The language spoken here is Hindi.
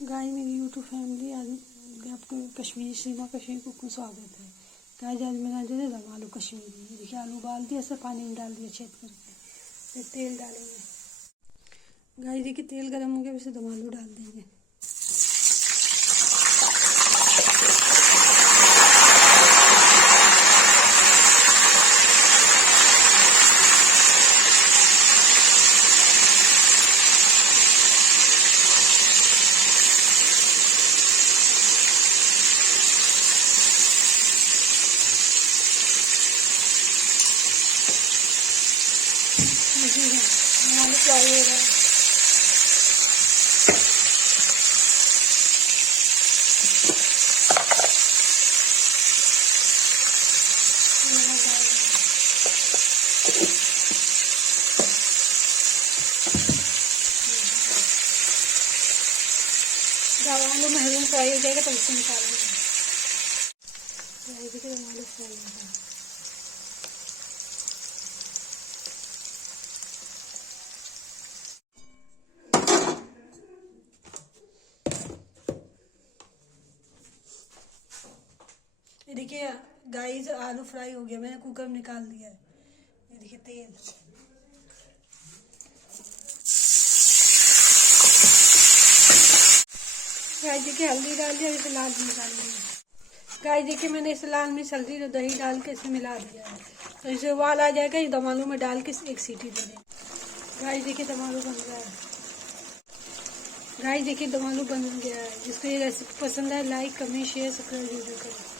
गाइस मेरी यूट्यूब फैमिली आज आपको कश्मीरी सीमा कश्मीरी कुक में स्वागत है। गाइस आज मैं दे दम आलू कश्मीरी। देखिए आलू उबाल दिया, सब पानी में डाल दिया छेद करके। फिर तेल डालेंगे। गाइस देखिए तेल गर्म हो गया, वैसे दम आलू डाल देंगे। आलू फ्राई हो रहा है। जब आलू महरून फ्राई हो जाएगा तो उससे निकाल देंगे। देखिए आलू फ्राई हो रहा है। ये देखिए गाइस आलू फ्राई हो गया, मैंने कुकर में निकाल दिया है। ये देखिए तेल। गाइस देखिए हल्दी डाल दिया, इसे लाल मिर्च डाल दिया। गाइस देखिए मैंने इसे लाल मिर्च हल्दी और दही डाल के इसे मिला दिया है। तो इसे उबाल आ जाएगा, ये दम आलू में डाल के एक सीटी दे दें। गाइस देखिए दम आलू बन गया है। गाइस देखिए दम आलू बन गया है। जिसको ये रेसिपी पसंद है लाइक कमेंट शेयर सब्सक्राइब जरूर करें।